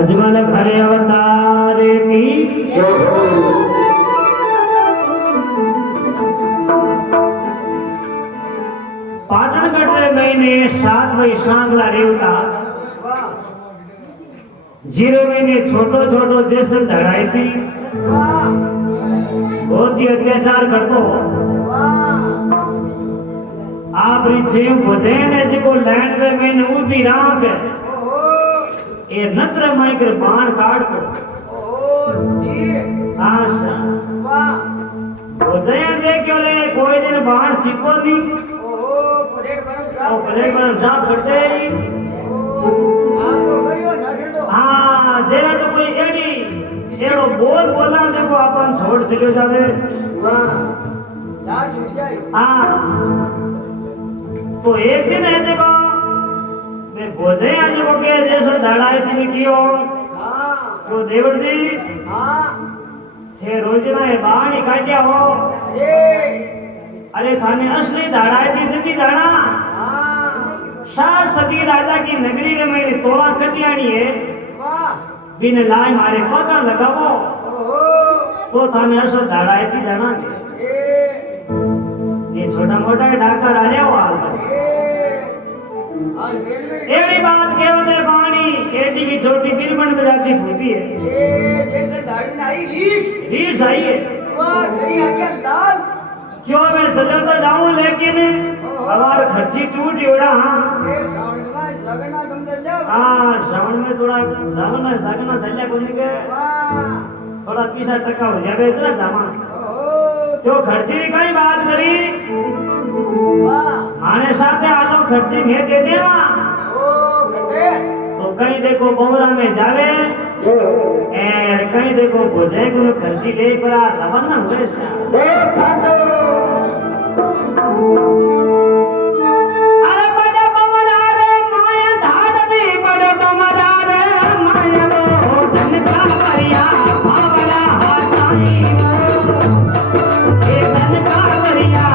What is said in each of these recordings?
अजमल घरे अवतार की पाटणगढ़ महीने 7 वैशाखला रेवता 0 महीने छोटो छोटो जैसे धड़ाई थी बहुत ही अत्याचार करतो आप जीव भजन है जो लैंड में मैंने उभी राख ये नत्र माइकर बाण काट को आशा भजन देखो ले कोई दिन बाण छिपो नहीं परेड पर जाप करते हाँ जेरा तो कोई एडी जेड़ो बोल बोला देखो अपन छोड़ चले जावे हाँ तो एक दिन है देखो मैं बोझे आज वो के जैसे धड़ाई थी कियो तो देवर जी थे रोजना ये बाणी काटिया हो अरे थाने असली धड़ाई थी जितनी जाना 60 सदी राजा की नगरी में मेरी तोड़ा कटियानी है बिन लाई मारे पता लगावो तो थाने असल धड़ाई थी जाना ये छोटा मोटा डाकर आ जाओ हाल तो एड़ी बात केवल है पानी एडी की छोटी बिरबन बजाती फूटी है जैसे दाढ़ी नहीं रीस आई है वाह तेरी आंखें लाल क्यों मैं चलो तो जाऊं लेकिन हमार खर्ची टूट उड़ा हाँ ये सावन में लगना तुम तो जाओ हाँ श्रावण में थोड़ा जागना चलिया बोलने के थोड़ा पीछा टका हो जाए इतना जामा क्यों खर्ची की कई बात करी आने साथे आलो खर्ची में दे देवा तो कहीं देखो बोमरा में जावे और कहीं देखो भोजे को खर्ची दे पर रवाना हुए अरे बड़े बोमरा रे माया धाड़ भी बड़े बोमरा रे माया रो धन का परिया आवला हाथाई ए धन का परिया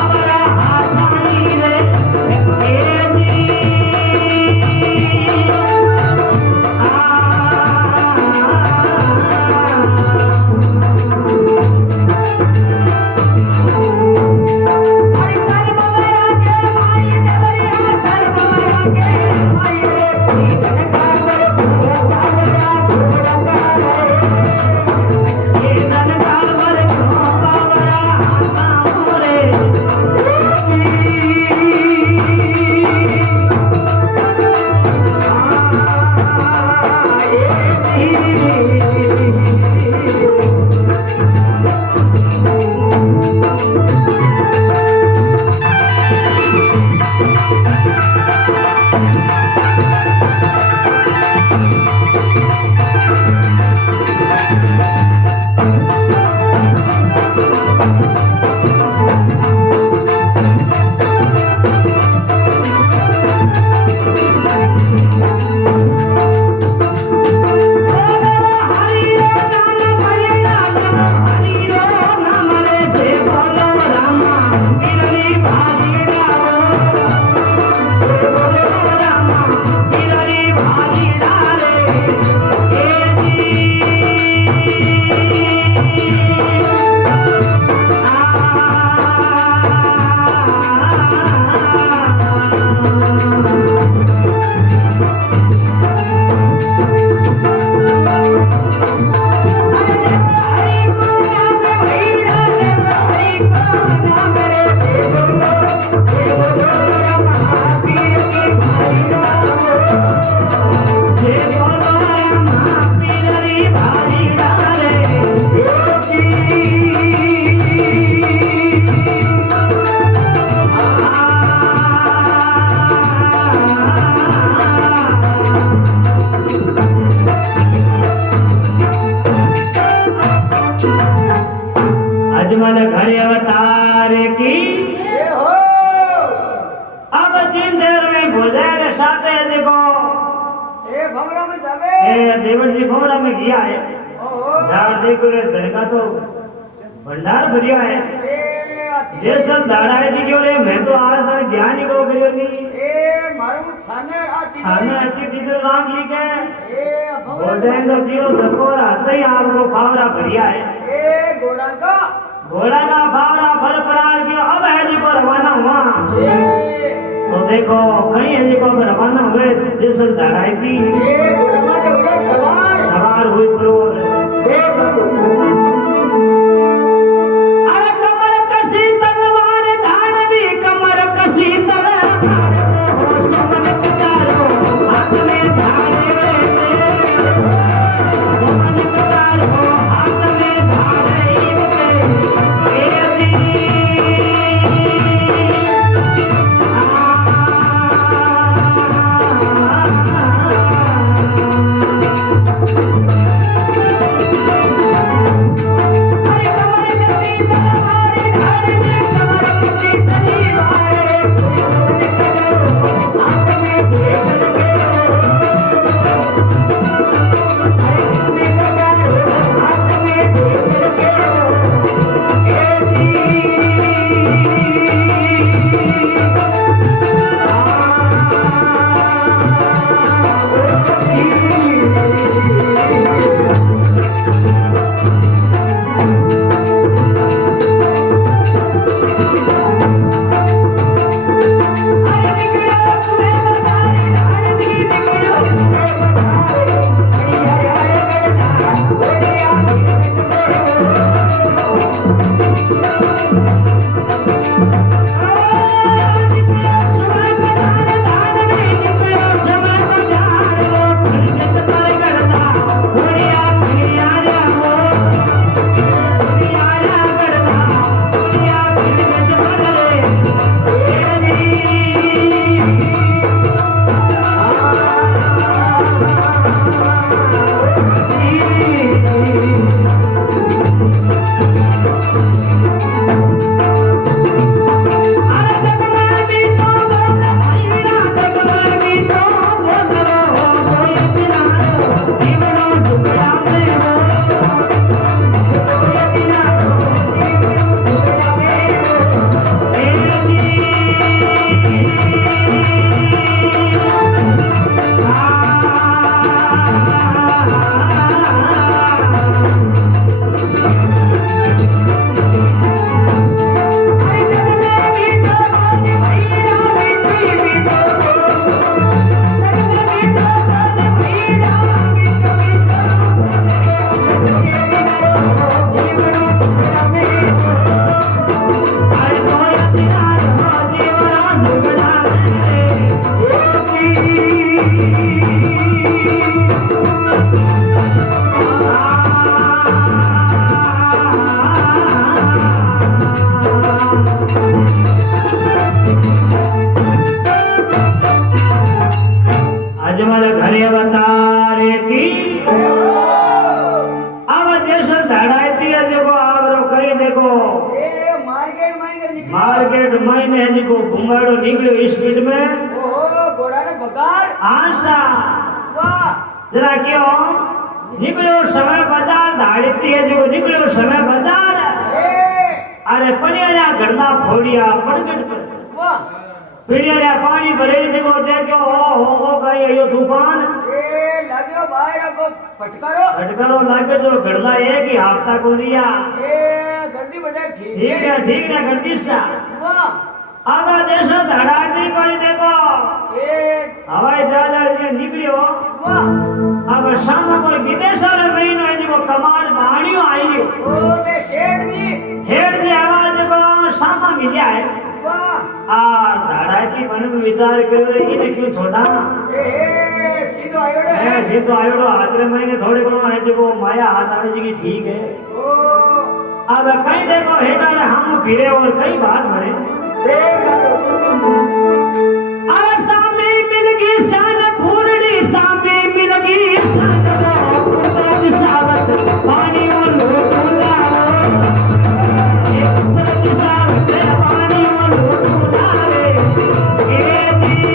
आवला हाथाई रे अरे मंदिर में भोजन साथे देखो ए भमरा में जावे ए देवर जी भोरा में गया है ओहो जार देखो रे घर का तो भंडार भरिया है ए जैसा दाड़ा है दियो रे मैं तो आज तक ध्यान ही को करियो नहीं ए मारू साने आती सामने आती डीजल राग लिखे ए भमरा भोजन तो दियो धकोर आते ही आपको फावरा भरिया है ए घोड़ा का घोड़ा का फावरा भर परार कियो अब है जी को रवाना हुआ ए तो देखो कहीं है जी को रवाना हुए जैसा दाड़ा है थी ए घोड़ा में जो हुए सवार सवार हुई पुरो ए बाबू अरे कमर कसी तलवार धान भी कमर कसी तलवार हो समन पुकारो हाथ में धारे रे समन पुकारो हाथ में धारे रे अजमल घरे बतारे की अब जैसे धड़ाई है जो आप रो करी देखो ए मार्केट में निकल मार्केट महीने जी को घुंगाड़ो निकलो स्पीड में ओहो घोड़ा ने बगाड़ आशा वाह जरा क्यों निकलो समय बाजार धाड़ती है जो निकलो समय बाजार ए अरे पनिया घरना फोड़िया पड़गट पर वाह पीड़िया पानी भरे जो देखो हो गई यो तूफान ए लाग्यो बाहर को फटकारो फटकारो लागे जो घरना एक ही हफ्ता को लिया ए गंदी बड़े ठीक है गलती सा वाह अब जैसे धड़ाती कोई देखो ए हवाई जहाज जे निकलियो वाह अब शाम कोई विदेश वाले महीनो है जो कमाल बाणियो आई ओ बे शेर भी हेड जी आवाज को सामा मिलिया है वाह आ धड़ाती मन में विचार करो रे इने क्यों छोड़ा ए सीधो आयोड़ो है है फिर तो आयोड़ो हाथ महीने थोड़े घणो है जो माया हाथ आवे जी की ठीक है ओ अब कहीं देखो हेडा हम फिरे और कई बात बने देखा तो अरे सामने मिल गई शान पूरड़ी सामने मिल गई शान पुत्र दिशावत पानी और लोटूला एक पुत्र दिशावत पानी और लोटूला रे ए जी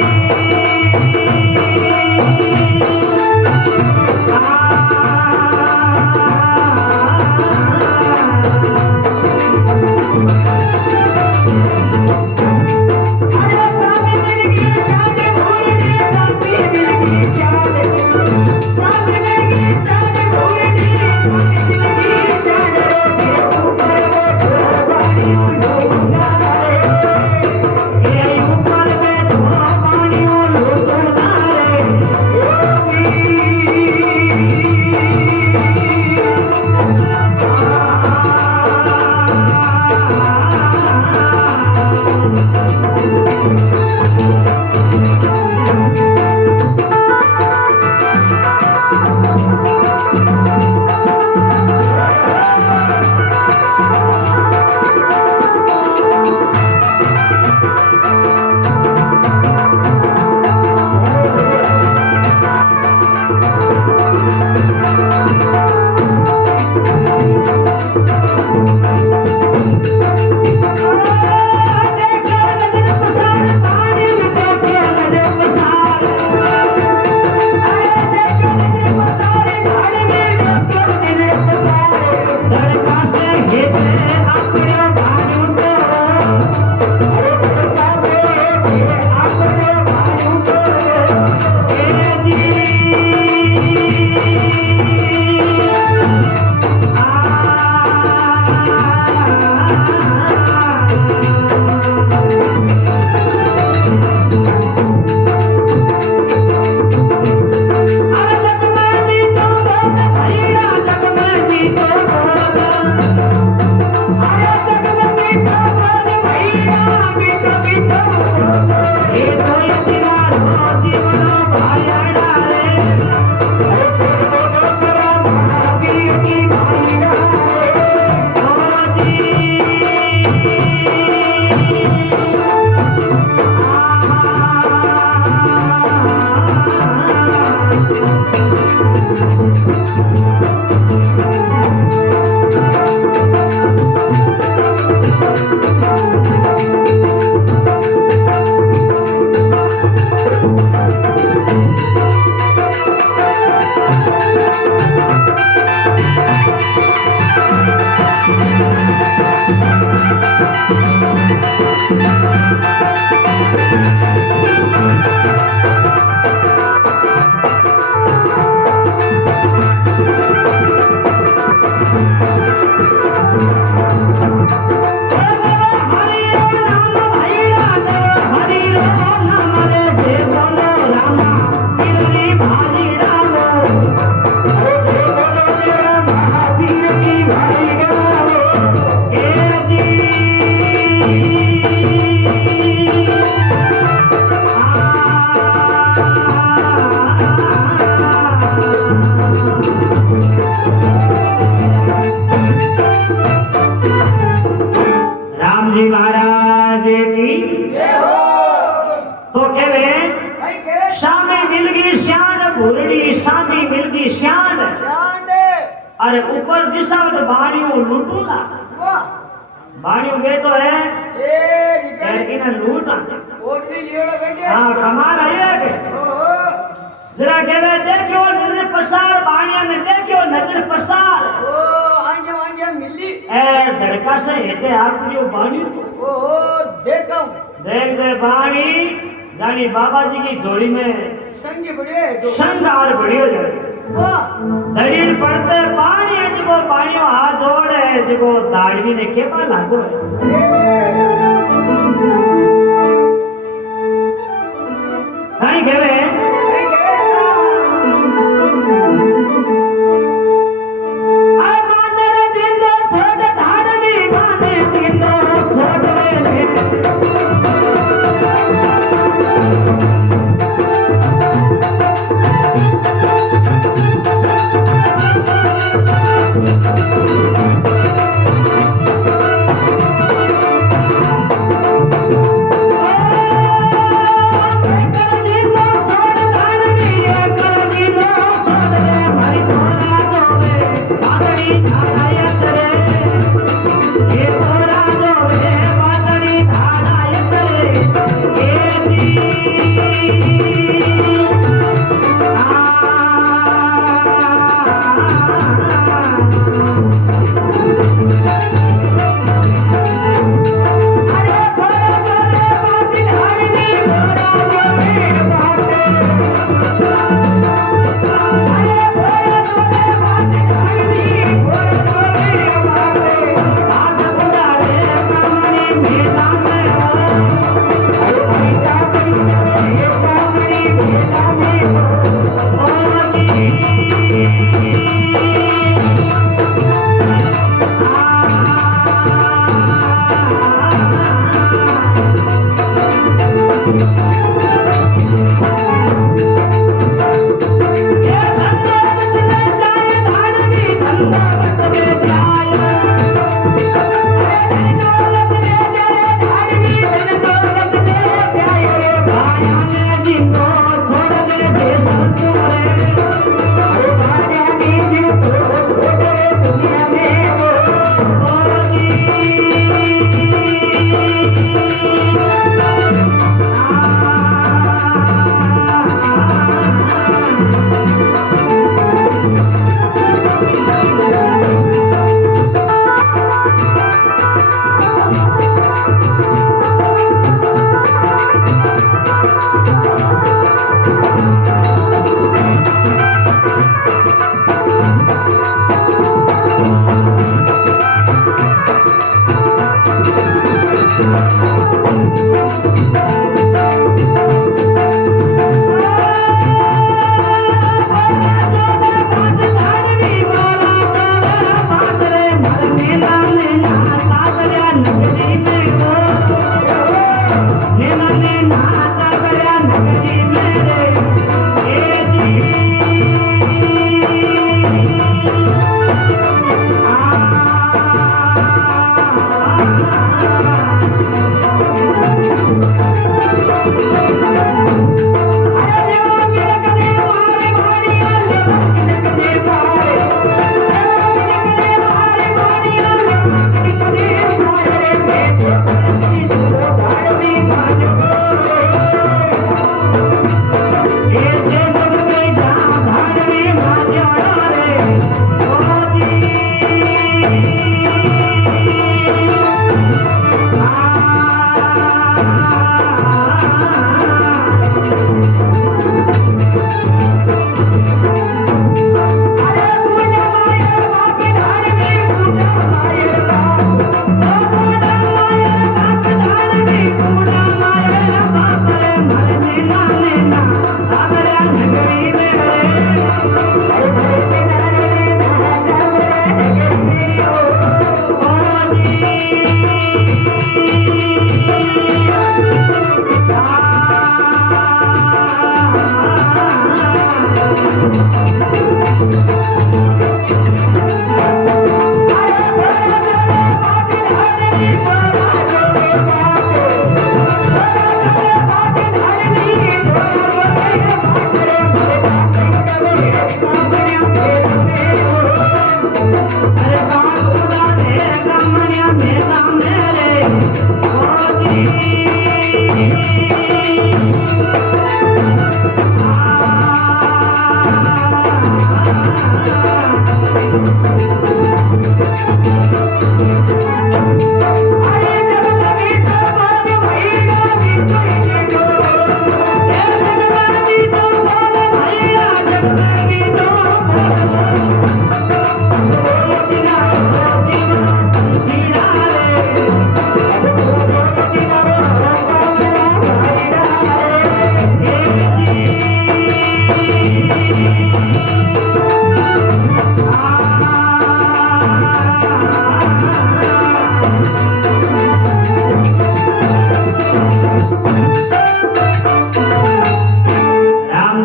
भूरड़ी सामी मिलगी शान शान अरे ऊपर दिशावत बाणियों लूटूला वाह बाणियों बेटो है ए रिपेयर कि ना लूटा ओटी लियोड़ा बेटे हाँ कमाल आई है के ओहो जरा कहवे देखो नजर पसार बाणिया ने देखो नजर पसार ओ आंगे मिली ए धड़का से हेटे आपनियो बाणी ओहो देखा हूं देख दे बाणी जानी बाबा जी की जोड़ी में संगी बड़े दो श्रृंगार बढ़ियो जाए वाह दलील पड़ते पानी है जगो पानियों हाथ जोड़े जगो दाढ़ी ने खेपा लागो नहीं कहवे अरे मानर जिंदो छोड़ धारनी गाने जिंदो छोड़ रे छोड़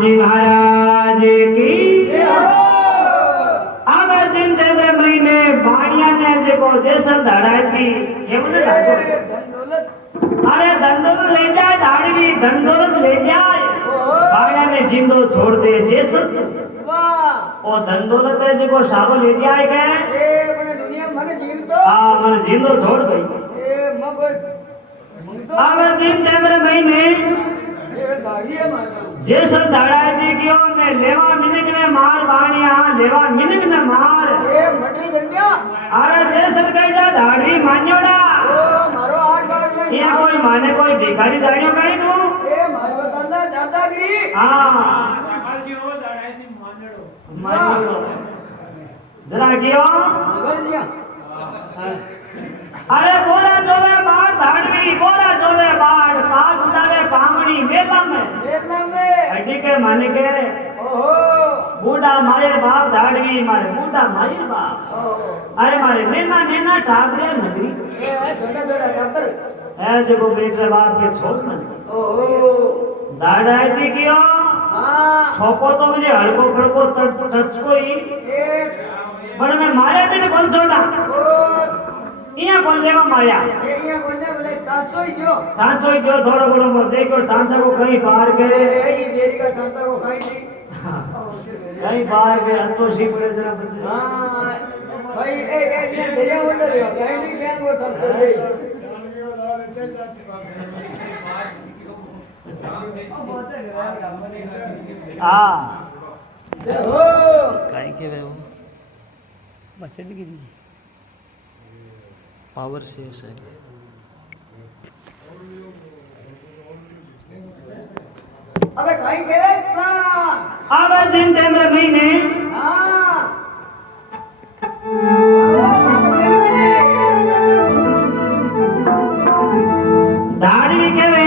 जी महाराज की अब जिंदगी महीने बाणिया ने जेको जैसन धड़ाई थी केवल लागो धन दौलत अरे धन दौलत ले जाए दाढ़ी भी धन दौलत ले जाए बाणिया ने जिंदो छोड़ दे जैसन वाह ओ धन दौलत है जेको सारो ले जाए गए ए बने दुनिया मन जीव तो हाँ मन जिंदो छोड़ गई ए मगज अब जिंदगी महीने ए दाढ़ी है मारा जैसन धड़ाई थी क्यों ने लेवा मिनक ने मार बाणिया लेवा मिनक ने मार ए मटरी गंडिया अरे जैसन कही जा दाढ़ी मान्योड़ा ओ मारो आठ बार में ये कोई माने कोई भिखारी दाढ़ियों कही तू ए मारो दादा दादागिरी हाँ मान्योड़ो जरा क्यों मगज दिया अरे बोला जोले बाढ़ धाड़वी बोला जोले बाढ़ पाग उड़ावे पामनी मेला में हड्डी के माने के ओहो बूढ़ा मायर बाप धाड़वी मारे बूढ़ा मायर बाप अरे मारे नेना नेना ठाकरे नगरी ए छोटा छोटा टापर है जगो बेटे बाप के छोड़ मन ओहो दाढ़ाई थी क्यों हाँ छोको तो मुझे हड़को फड़को टचको ही ए पर मैं मारे भी कौन छोड़ा ओ इया कौन लेवा माया एरिया बोलने बोले टांचो ही जो टांचो जो थोड़ा बड़ो मत देखो टांचा को कहीं पार गए ए ये मेरी का टांचा को खाई नहीं कहीं पार गए अंतोषी पड़े जरा बचे हाँ भाई ए ये दरिया बोल रहे हो खाई नहीं क्या वो टांचा दे हाँ हो काय के वे वो बचत की दी पावर से है अबे खाई के ना अब जिंदगी में महीने हाँ दाढ़ी भी के वे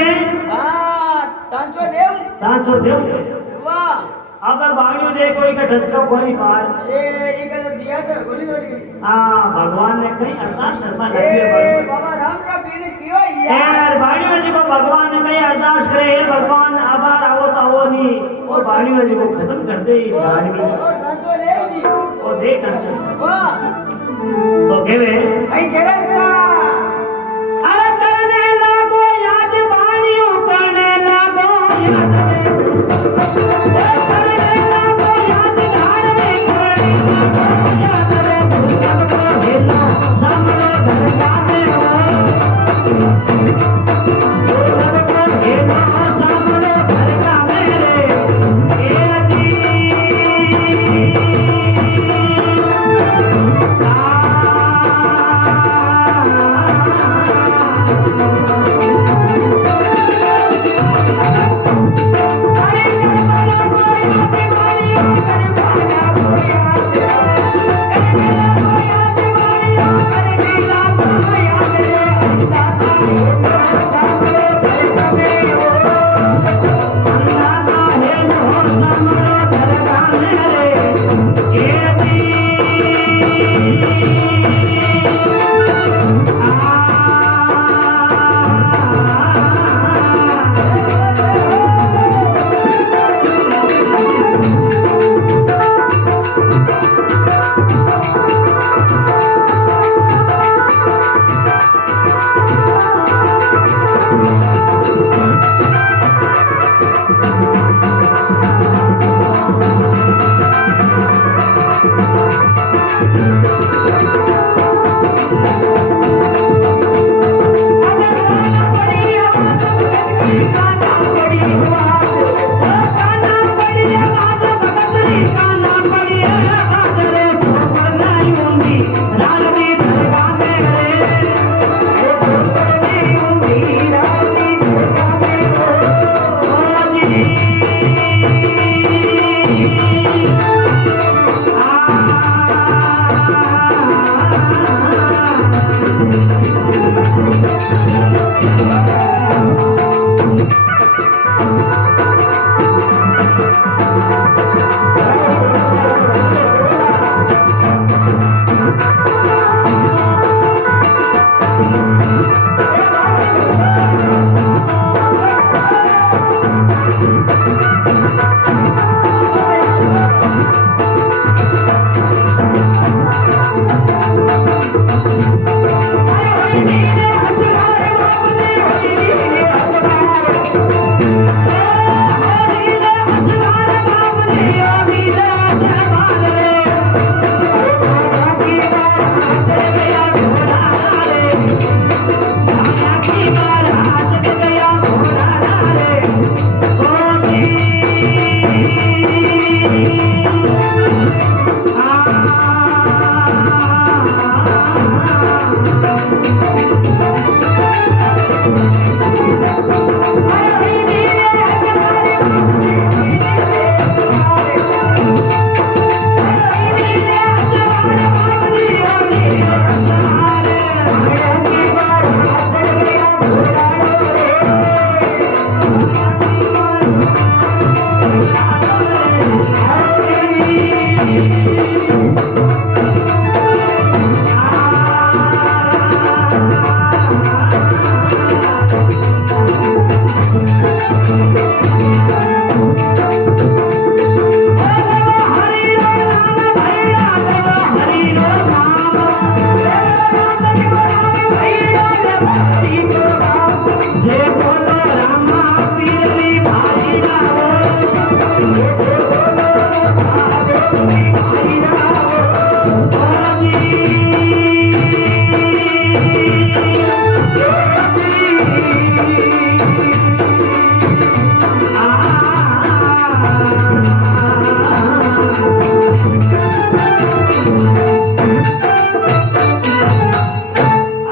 हाँ टांचो देव टांचो देव वाह अब बाणियों देखो एक टचका कोई पार ये का दिया तो गोली गोली हाँ भगवान ने कहीं अरदास करवा लगी ए है बाबा राम का पीने कियो यार बाणी में जी को भगवान ने कहीं अरदास करे हे भगवान आबार आवो तो आवो नहीं और बाणी में जी को खत्म कर दे दाढ़ी में और टांचो ले नी और देख टचो वाह तो के वे खाई के ना अरे करने लागो याद बाणियों करने लागो याद करने लागो याद धारने करने लागो याद रे भूल को हेलो सामने घर जाने हो सबको हेलो सामने घर जाने रे ए जी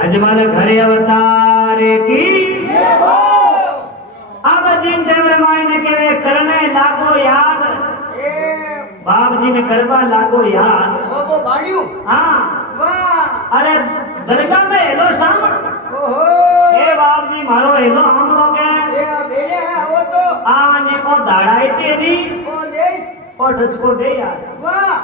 अजमल घरे अवतारे की अब जिन टेमरे मायने के वे करने लागो याद એ बाप जी ने करवा लागो याद બાબો ભાડ્યું हाँ વાહ अरे दरगाह में हेलो सामण ઓહો ए बाप जी मारो हेलो हम लोग એ આ બેલે આવો તો आने को दाड़ाई तेरी ઓ દેશ और ठचको दे याद વાહ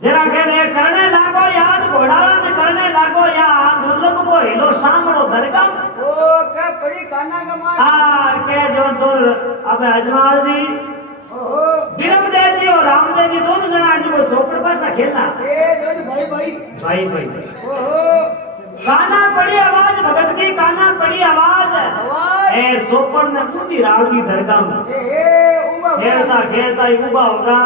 जरा कहने करने लागो याद घोड़ाला ने करने लागो याद दुर्लभ को हेलो सामणो दरगाह ઓ કા પડી કાના ગમા आर के जो दुर अब अजमाल जी ઓહો बिरमदेव जी और रामदेव जी दोनों जना आज वो चौपड़ पासा खेलना એ દોડી ભાઈ ભાઈ भाई भाई ઓહો काना पड़ी आवाज भगत की काना पड़ी आवाज आवाज ए चौपड़ ने ऊंधी राव की दरगाह में ए उबा खेलता खेलता ही उबा होगा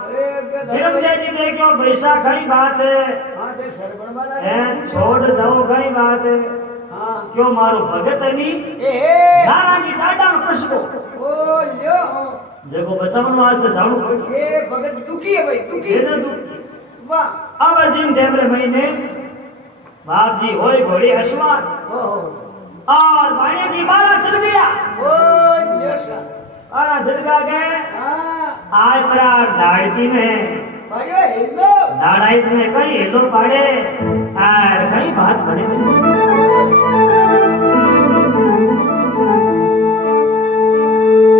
अरे बिरमदेव जी देखो बैसा कई बात है हां दे सरबण वाला ए छोड़ जाओ कई बात है हां क्यों मारो भगत है नी ए नारायणी दादा में पुष्पो ओ ल्यो जगो बचावन वास्ते जाणू पड़ी ए भगत दुखी है भाई दुखी ये ना तू वाह अब अजीम टेमरे महीने बाप जी होए घोड़ी अश्वान ओहो और भाई की बाला चढ़ गया ओ ल्यो सा बाला चढ़ गए हां आज परार दाड़ती में भाइयो हेलो दाड़ाई में कई हेलो पाड़े और कई बात बने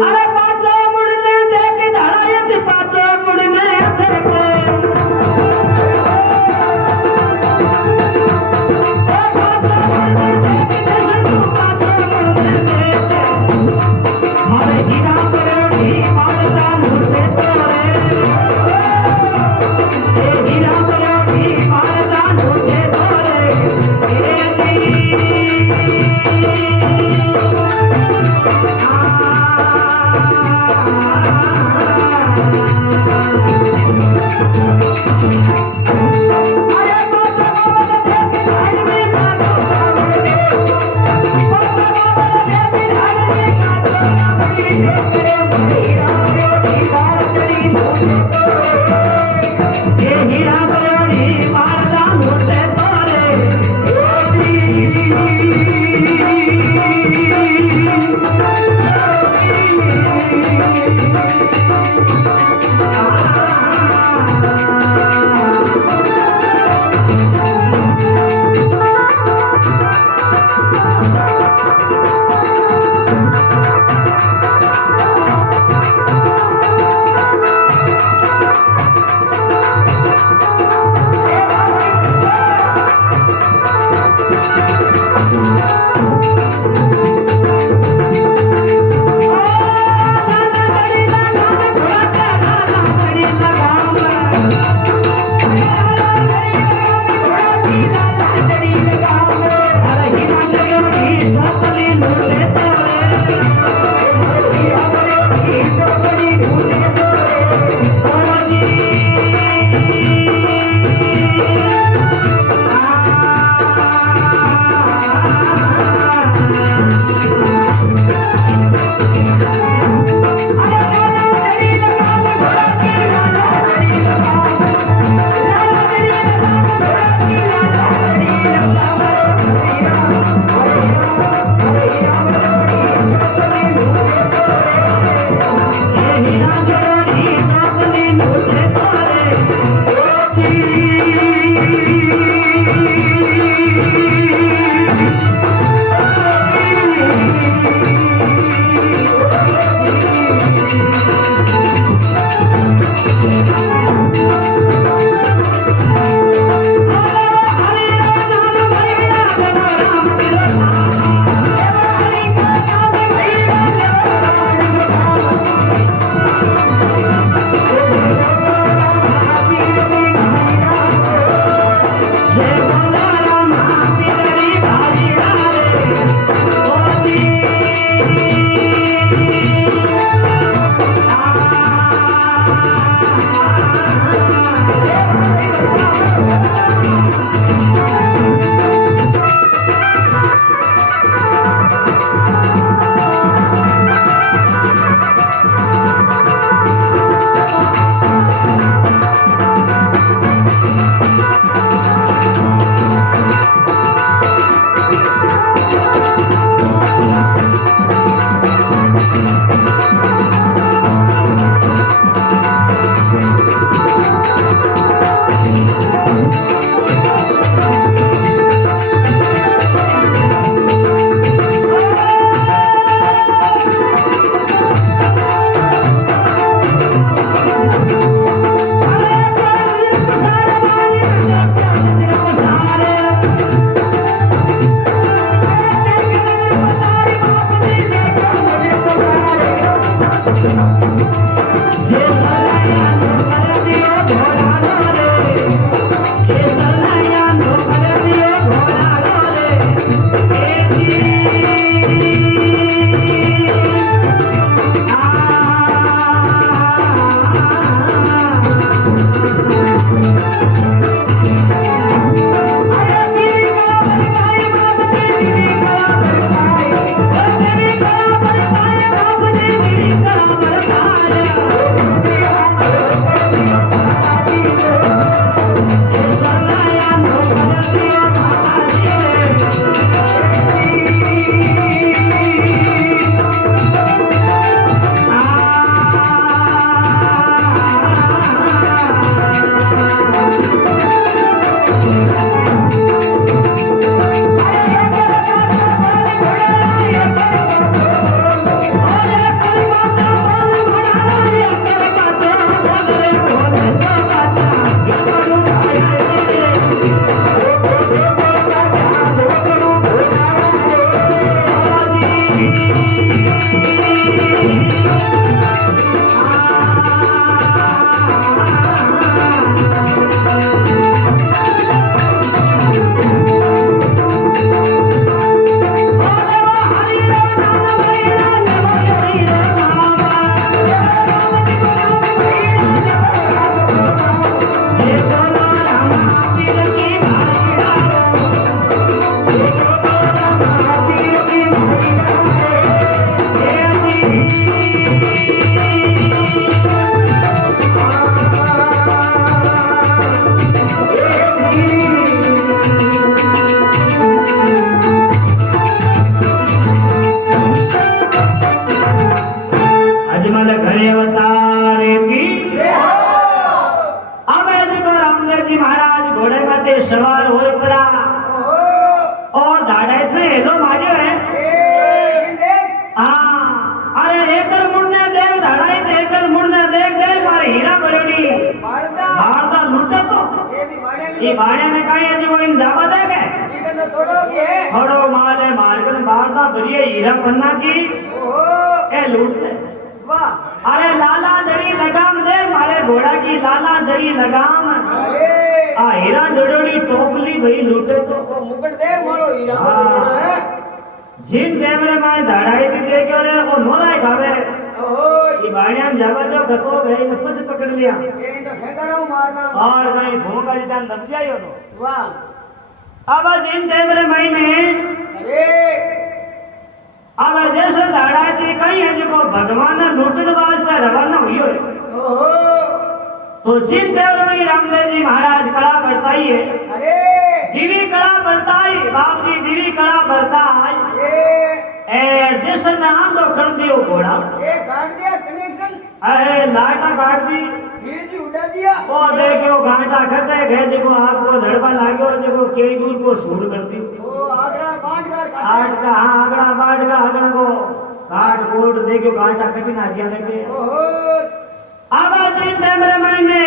अरे पाछो मुड़ने देख दाड़ायत पाछो मुड़ने देखो मारे हीरा करोड़ी मारता मुझे तोरे ए हीरा करोड़ी मारता मुझे तोरे हीरा करोड़ी मारता मुझे तोरे जे सलाया नो कर दियो घोड़ा रे जे सलाया नो कर दियो घोड़ा रे अजमल घरे अवतारे की अब देखो रामदेव जी महाराज घोड़े में ते सवार हो पड़ा और धाड़ा इतने हेलो मारे है हाँ अरे एकल मुड़ने देख धाड़ा ही एकल मुड़ने देख देख मारे हीरा बरोड़ी भारदा लुटा तो ये भाड़े में कहीं है जो इन जावा दे गए थोड़ो मारे मारकर भारदा भरिए हीरा पन्ना की ए लूट दे अरे लाला जड़ी लगाम दे मारे घोड़ा की लाला जड़ी लगाम आ हीरा जड़ोड़ी टोपली भाई लूटे तो मुकुट दे मारो हीरा बरोड़ा है जिन टेमरे में धाड़ाई थी देखो रे वो नोराई खावे ये बाड़ियां में जावा तो गतो गए ने कुछ पकड़ लिया ये तो खेतरा मारना और कहीं भूखा जितना दब जाई हो तो वाह अब जिन टेमरे महीने अरे अब जैसे धाड़ाई थी कहीं है जो भगवान लूटने वास्ते रवाना हुई हो ओहो तो जिन टेमरे में रामदेव जी महाराज कला बरताइए अरे दिवी कला बरताई बाप जी दिवी कला बरताई ए जिस नाम तो कर दियो घोड़ा ये काट दिया कनेक्शन अरे लाटा काट दी बिजली उड़ा दिया ओ देखो घाटा खटे गए जको आपको धड़पा लाग्यो जको कई दूर को शूट कर दी ओ आगरा बांट कर आठ का हाँ आगड़ा बाट का आगड़ा को काट कोट देखो घाटा कटना जिया लगे ओहो अब जिन टेमरे महीने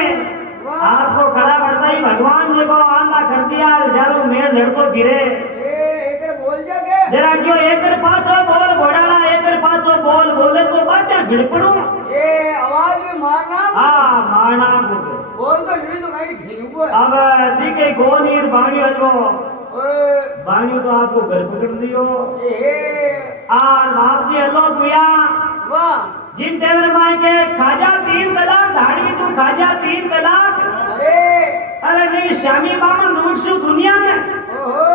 आपको खड़ा करता ही भगवान जी को आंधा कर दिया चारों मेल लड़को फिरे एक बोल जाके जरा क्यों एक पाछो बोल घोड़ाला एक पाछो बोल बोले तो बात भिड़पड़ू ये आवाज मारना हाँ मारना बोल तो शुरू तो गाड़ी खींचू अब दिखे गोनीर बाणी हजो ओए बाणी तो आपको घर पकड़ दियो ये और बाप जी हलो भैया वाह जिन टेमर माई के खाजा 3 तलाक धाड़ी तू खाजा 3 तलाक अरे नहीं शामी बामन लूटसू दुनिया में ओहो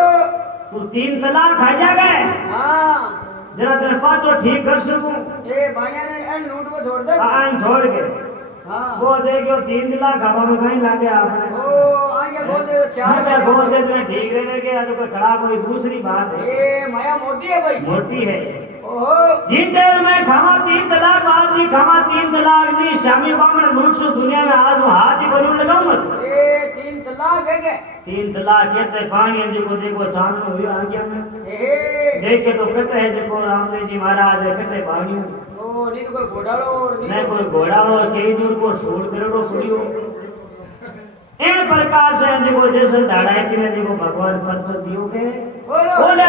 तू 3 तलाक खाजा गए हाँ जरा तेरे पाँचों ठीक कर सकूं ये बानिया ने लूट को छोड़ दे आन छोड़ के हाँ वो देखो 3 तलाक हवा में कहीं लागे आपने ओ आगे बोल दे तो चार क्या बोल दे तेरे ठीक रहने के तो कोई खड़ा कोई दूसरी बात है ये माया मोटी है भाई मोटी है ओहो जिन टेर में खामा 3 तलाक बाप जी खामा 3 तलाक नहीं शामी बामन लूटसू दुनिया में आज वो हाथ ही बनू लगाऊं मत ये 3 तलाक है के 3 तलाक कहते पानी है जिको देखो सामने हुई आज्ञा में देख के तो कहते हैं जिको रामदेव जी महाराज कहते पानी ओ नीन कोई घोड़ालो और नहीं कोई घोड़ालो कई दूर को सूर करोड़ो सुड़ियो इन प्रकार से जिको जैसे धाड़ा है कि जिको भगवान परसो दियो के बोले